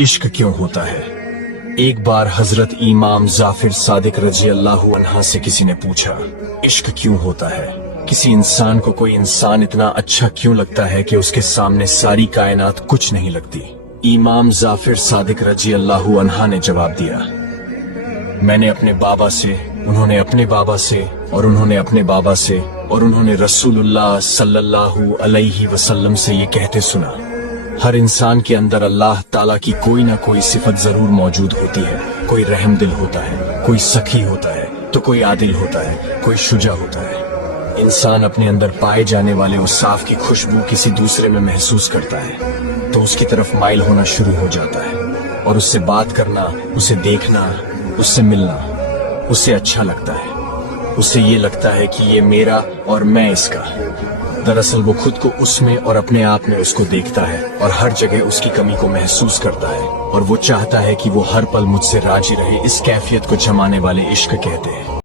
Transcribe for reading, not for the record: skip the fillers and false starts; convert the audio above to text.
इश्क क्यों होता है। एक बार हजरत इमाम जाफिर सादिक रजी अल्लाह अन्हा से किसी ने पूछा, इश्क क्यों होता है। किसी इंसान को कोई इंसान इतना अच्छा क्यों लगता है कि उसके सामने सारी कायनात कुछ नहीं लगती। इमाम जाफिर सादिक रजी अल्लाह अन्हा ने जवाब दिया, मैंने अपने बाबा से, उन्होंने अपने बाबा से, और उन्होंने अपने बाबा से, और उन्होंने रसूलुल्लाह सल्लल्लाहु अलैहि वसल्लम से ये कहते सुना, हर इंसान के अंदर अल्लाह ताला की कोई ना कोई सिफत जरूर मौजूद होती है। कोई रहम दिल होता है, कोई सखी होता है, तो कोई आदिल होता है, कोई शुजा होता है। इंसान अपने अंदर पाए जाने वाले उस साफ की खुशबू किसी दूसरे में महसूस करता है तो उसकी तरफ माइल होना शुरू हो जाता है, और उससे बात करना, उसे देखना, उससे मिलना उसे अच्छा लगता है। उसे ये लगता है कि ये मेरा और मैं इसका। दरअसल वो खुद को उसमें और अपने आप में उसको देखता है और हर जगह उसकी कमी को महसूस करता है, और वो चाहता है कि वो हर पल मुझसे राजी रहे। इस कैफियत को जमाने वाले इश्क कहते हैं।